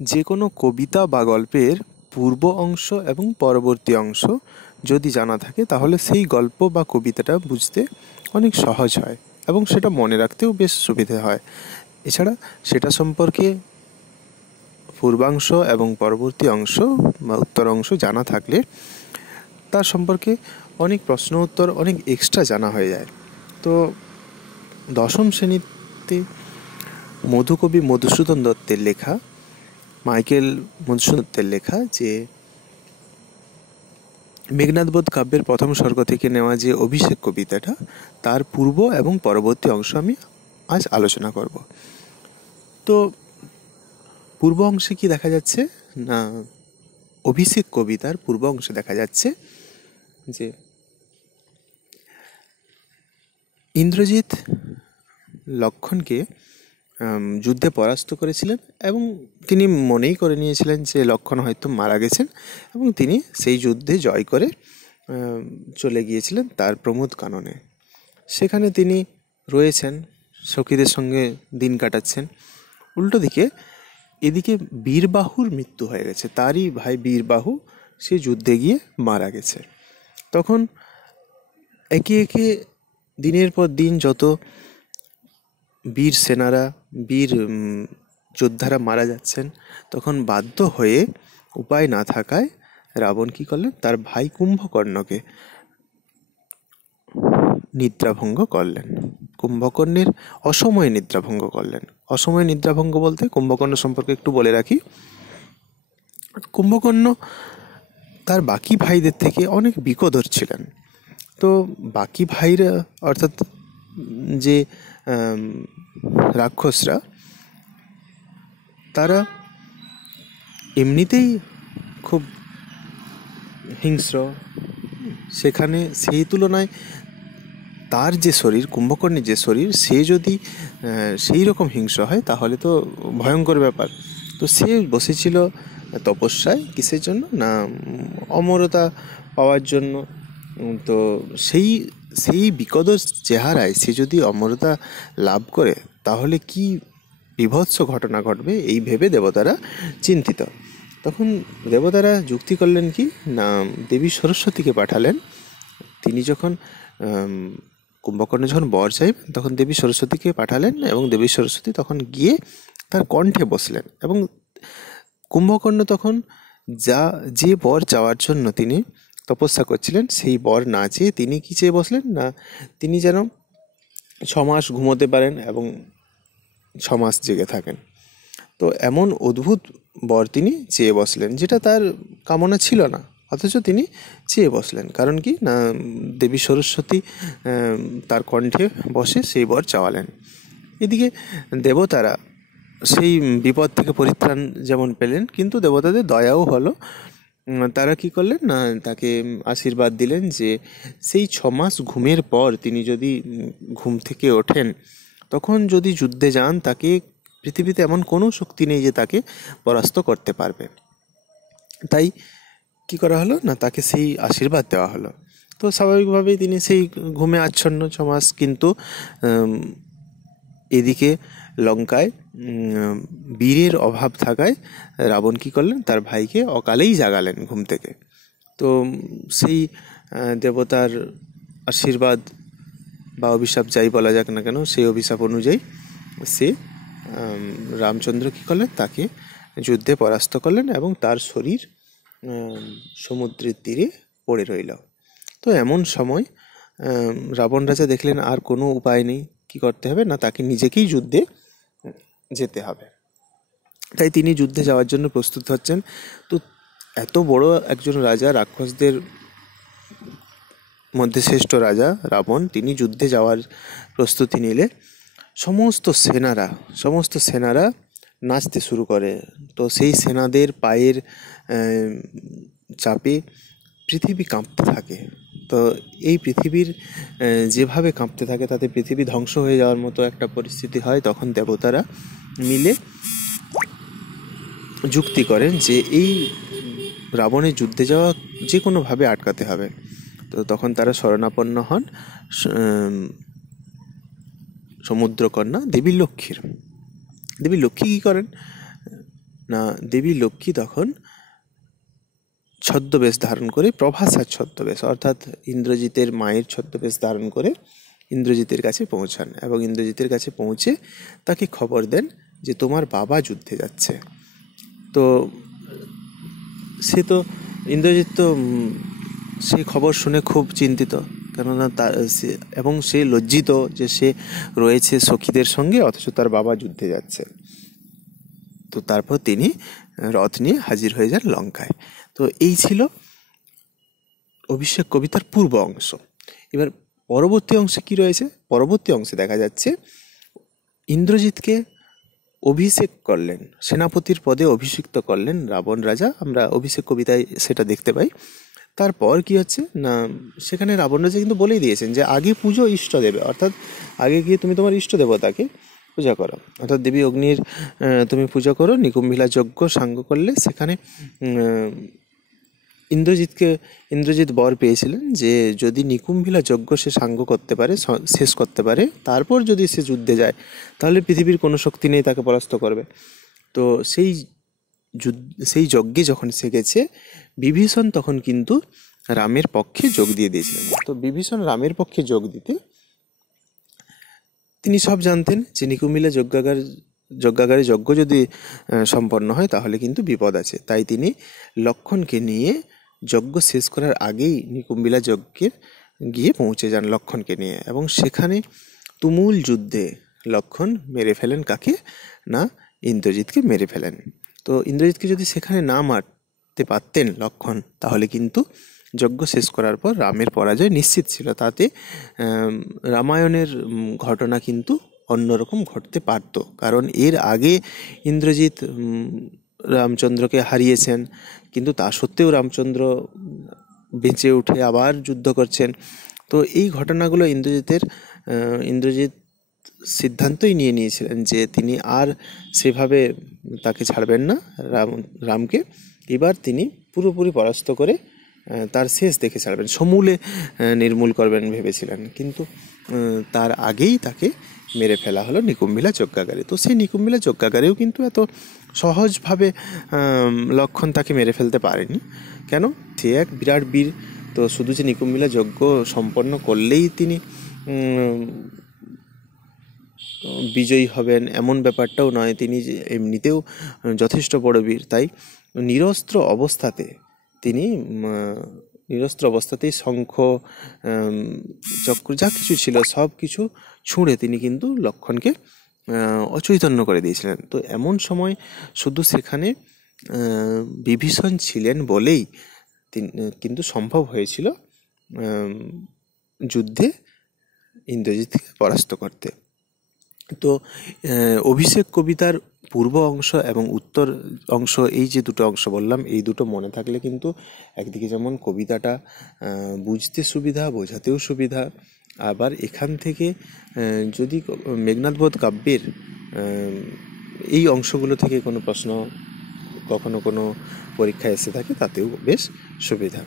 যে কোনো কবিতা বা গল্পের পূর্ব অংশ এবং পরবর্তী অংশ যদি জানা থাকে তাহলে সেই গল্প বা কবিতাটা বুঝতে অনেক সহজ হয় এবং সেটা মনে রাখতেও বেশ সুবিধে হয়। এছাড়া সেটা সম্পর্কে পূর্বাংশ এবং পরবর্তী অংশ বা উত্তর অংশ জানা থাকলে তার সম্পর্কে অনেক প্রশ্ন উত্তর অনেক এক্সট্রা জানা হয়ে যায়। তো দশম শ্রেণীতে মধুকবি মধুসূদন দত্তের লেখা, মাইকেল মধুসূদন দত্তের লেখা যে মেঘনাদবধ কাব্যের প্রথম সর্গ থেকে নেওয়া যে অভিষেক কবিতাটা, তার পূর্ব এবং পরবর্তী অংশ আমি আজ আলোচনা করব। তো পূর্ব অংশে কি দেখা যাচ্ছে না, অভিষেক কবিতার পূর্ব অংশে দেখা যাচ্ছে যে ইন্দ্রজিৎ লক্ষ্মণকে যুদ্ধে পরাস্ত করেছিলেন এবং তিনি মনেই করে নিয়েছিলেন যে লক্ষ্মণ হয়তো মারা গেছেন এবং তিনি সেই যুদ্ধে জয় করে চলে গিয়েছিলেন তার প্রমোদ কাননে। সেখানে তিনি রয়েছেন, সখীদের সঙ্গে দিন কাটাচ্ছেন। উল্টো দিকে এদিকে বীরবাহুর মৃত্যু হয়ে গেছে, তারই ভাই বীরবাহু সে যুদ্ধে গিয়ে মারা গেছে। তখন একে একে দিনের পর দিন যত বীর সেনারা, বীর যোদ্ধারা মারা যাচ্ছেন, তখন বাধ্য হয়ে উপায় না থাকায় রাবণ কী করলেন, তার ভাই কুম্ভকর্ণকে নিদ্রাভঙ্গ করলেন। কুম্ভকর্ণের অসময়ে নিদ্রাভঙ্গ করলেন। অসময়ে নিদ্রাভঙ্গ বলতে কুম্ভকর্ণ সম্পর্কে একটু বলে রাখি। কুম্ভকর্ণ তার বাকি ভাইদের থেকে অনেক বিকদর ছিলেন। তো বাকি ভাইরা অর্থাৎ যে রাক্ষসরা, তারা এমনিতেই খুব হিংস্র। সেখানে সেই তুলনায় তার যে শরীর, কুম্ভকর্ণের যে শরীর, সে যদি সেই রকম হিংস্র হয় তাহলে তো ভয়ঙ্কর ব্যাপার। তো সে বসেছিল তপস্যায়, কিসের জন্য না অমরতা পাওয়ার জন্য। তো সেই বিকদর চেহারায় সে যদি অমরতা লাভ করে তাহলে কি বীভৎস ঘটনা ঘটবে, এই ভেবে দেবতারা চিন্তিত। তখন দেবতারা যুক্তি করলেন কি না, দেবী সরস্বতীকে পাঠালেন। তিনি যখন কুম্ভকর্ণ যখন বর চাইবেন তখন দেবী সরস্বতীকে পাঠালেন এবং দেবী সরস্বতী তখন গিয়ে তার কণ্ঠে বসলেন এবং কুম্ভকর্ণ তখন যে বর চাওয়ার জন্য তিনি তপস্যা করছিলেন সেই বর না চেয়ে তিনি কি চেয়ে বসলেন না, তিনি যেন 6 মাস ঘুমোতে পারেন এবং 6 মাস জেগে থাকেন। তো এমন অদ্ভুত বর তিনি চেয়ে বসলেন, যেটা তার কামনা ছিল না, অথচ তিনি চেয়ে বসলেন। কারণ কি না, দেবী সরস্বতী তার কণ্ঠে বসে সেই বর চাওয়ালেন। এদিকে দেবতারা সেই বিপদ থেকে পরিত্রাণ যেমন পেলেন, কিন্তু দেবতাদের দয়াও হলো। তারা কি করলেন না, তাকে আশীর্বাদ দিলেন যে সেই 6 মাস ঘুমের পর তিনি যদি ঘুম থেকে ওঠেন, তখন যদি যুদ্ধে যান, তাকে পৃথিবীতে এমন কোনো শক্তি নেই যে তাকে পরাস্ত করতে পারবে। তাই কি করা হলো না, তাকে সেই আশীর্বাদ দেওয়া হলো। তো স্বাভাবিকভাবেই তিনি সেই ঘুমে আচ্ছন্ন 6 মাস। কিন্তু এদিকে লঙ্কায় বীরের অভাব থাকায় রাবণ কী করলেন, তার ভাইকে অকালেই জাগালেন ঘুম থেকে। তো সেই দেবতার আশীর্বাদ বা অভিশাপ যাই বলা যাক না কেন, সেই অভিশাপ অনুযায়ী সে রামচন্দ্র কী করলেন, তাকে যুদ্ধে পরাস্ত করলেন এবং তার শরীর সমুদ্রের তীরে পড়ে রইল। তো এমন সময় রাবণ রাজা দেখলেন আর কোনো উপায় নেই, কি করতে হবে না, তাকে নিজেকেই যুদ্ধে যেতে হবে। তাই তিনি যুদ্ধে যাওয়ার জন্য প্রস্তুত হচ্ছেন। তো এত বড় একজন রাজা, রাক্ষসদের মধ্যে শ্রেষ্ঠ রাজা রাবণ, তিনি যুদ্ধে যাওয়ার প্রস্তুতি নিলে সমস্ত সেনারা নাচতে শুরু করে। তো সেই সেনাদের পায়ের চাপে পৃথিবী কাঁপতে থাকে। তো এই পৃথিবীর যেভাবে কাঁপতে থাকে তাতে পৃথিবী ধ্বংস হয়ে যাওয়ার মতো একটা পরিস্থিতি হয়। তখন দেবতারা মিলে যুক্তি করেন যে এই রাবণের যুদ্ধে যাওয়া যে কোনোভাবে আটকাতে হবে। তো তখন তারা শরণাপন্ন হন সমুদ্রকন্যা দেবী লক্ষ্মীর। দেবী লক্ষ্মী কী করেন, না দেবী লক্ষ্মী তখন ছদ্মবেশ ধারণ করে, প্রভাসার ছদ্মবেশ অর্থাৎ ইন্দ্রজিতের মায়ের ছদ্মবেশ ধারণ করে ইন্দ্রজিতের কাছে পৌঁছান এবং ইন্দ্রজিতের কাছে পৌঁছে তাকে খবর দেন যে তোমার বাবা যুদ্ধে যাচ্ছে। তো ইন্দ্রজিৎ তো সেই খবর শুনে খুব চিন্তিত, কেননা এবং সে লজ্জিত যে সে রয়েছে সখীদের সঙ্গে অথচ তার বাবা যুদ্ধে যাচ্ছে। তো তারপর তিনি রথ নিয়ে হাজির হয়ে যান লঙ্কায়। তো এই ছিল অভিষেক কবিতার পূর্ব অংশ। এবার পরবর্তী অংশে কি রয়েছে? পরবর্তী অংশে দেখা যাচ্ছে ইন্দ্রজিৎকে অভিষেক করলেন, সেনাপতির পদে অভিষিক্ত করলেন রাবণ রাজা। আমরা অভিষেক কবিতায় সেটা দেখতে পাই। তারপর কি হচ্ছে না, সেখানে রাবণ রাজা কিন্তু বলেই দিয়েছেন যে আগে পুজো ইষ্ট দেবে, অর্থাৎ আগে গিয়ে তুমি তোমার ইষ্ট দেবতাকে পূজা করো, অর্থাৎ দেবী অগ্নির তুমি পূজা করো। নিকুম্ভিলা যজ্ঞ সাঙ্গ করলে সেখানে ইন্দ্রজিৎ বর পেয়েছিলেন যে যদি নিকুম্ভিলা যজ্ঞ সে সাঙ্গ করতে পারে, শেষ করতে পারে, তারপর যদি সে যুদ্ধে যায় তাহলে পৃথিবীর কোনো শক্তি নেই তাকে পরাস্ত করবে। তো সেই যজ্ঞে যখন সে গেছে, বিভীষণ তখন কিন্তু রামের পক্ষে যোগ দিয়ে দিয়েছিলেন। তো বিভীষণ রামের পক্ষে যোগ দিতে তিনি সব জানতেন যে নিকুম্ভিলা যজ্ঞাগারে যজ্ঞ যদি সম্পন্ন হয় তাহলে কিন্তু বিপদ আছে। তাই তিনি লক্ষ্মণকে নিয়ে যজ্ঞ শেষ করার আগেই নিকুম্ভিলা যজ্ঞে গিয়ে পৌঁছে যান লক্ষ্মণকে নিয়ে, এবং সেখানে তুমুল যুদ্ধে লক্ষ্মণ মেরে ফেলেন কাকে? না, ইন্দ্রজিৎকে মেরে ফেলেন। তো ইন্দ্রজিৎকে যদি সেখানে না মারতে পারতেন লক্ষ্মণ, তাহলে কিন্তু যজ্ঞ শেষ করার পর রামের পরাজয় নিশ্চিত ছিল। তাতে রামায়ণের ঘটনা কিন্তু অন্যরকম ঘটতে পারত, কারণ এর আগে ইন্দ্রজিৎ রামচন্দ্রকে হারিয়েছেন, কিন্তু তা সত্ত্বেও রামচন্দ্র বেঁচে উঠে আবার যুদ্ধ করছেন। তো এই ঘটনাগুলো ইন্দ্রজিৎ সিদ্ধান্তই নিয়ে নিয়েছিলেন যে তিনি আর সেভাবে তাকে ছাড়বেন না রামকে। এবার তিনি পুরোপুরি পরাস্ত করে তার শেষ দেখে ছাড়বেন, সমূলে নির্মূল করবেন ভেবেছিলেন, কিন্তু তার আগেই তাকে মেরে ফেলা হলো নিকুম্ভিলা যজ্ঞাগারে। তো সেই নিকুম্ভিলা যজ্ঞাগারেও কিন্তু এত সহজভাবে লক্ষ্মণ তাকে মেরে ফেলতে পারেনি। কেন? সে এক বিরাট বীর। তো শুধু যে নিকুম্ভিলা যজ্ঞ সম্পন্ন করলেই তিনি বিজয়ী হবেন এমন ব্যাপারটাও নয়, তিনি এমনিতেও যথেষ্ট বড় বীর। তাই নিরস্ত্র অবস্থাতেই শঙ্খ চক্র যা কিছু ছিল সব কিছু ছুঁড়ে তিনি কিন্তু লক্ষ্মণকে অচৈতন্য করে দিয়েছিলেন। তো এমন সময় শুধু সেখানে বিভীষণ ছিলেন বলেই কিন্তু সম্ভব হয়েছিল যুদ্ধে ইন্দ্রজিৎকে পরাস্ত করতে। তো অভিষেক কবিতার পূর্ব অংশ এবং উত্তর অংশ, এই যে দুটো অংশ বললাম, এই দুটো মনে থাকলে কিন্তু একদিকে যেমন কবিতাটা বুঝতে সুবিধা, বোঝাতেও সুবিধা, আবার এখান থেকে যদি মেঘনাদবধ কাব্যের এই অংশগুলো থেকে কোনো প্রশ্ন কখনো কোনো পরীক্ষায় এসে থাকে তাতেও বেশ সুবিধা।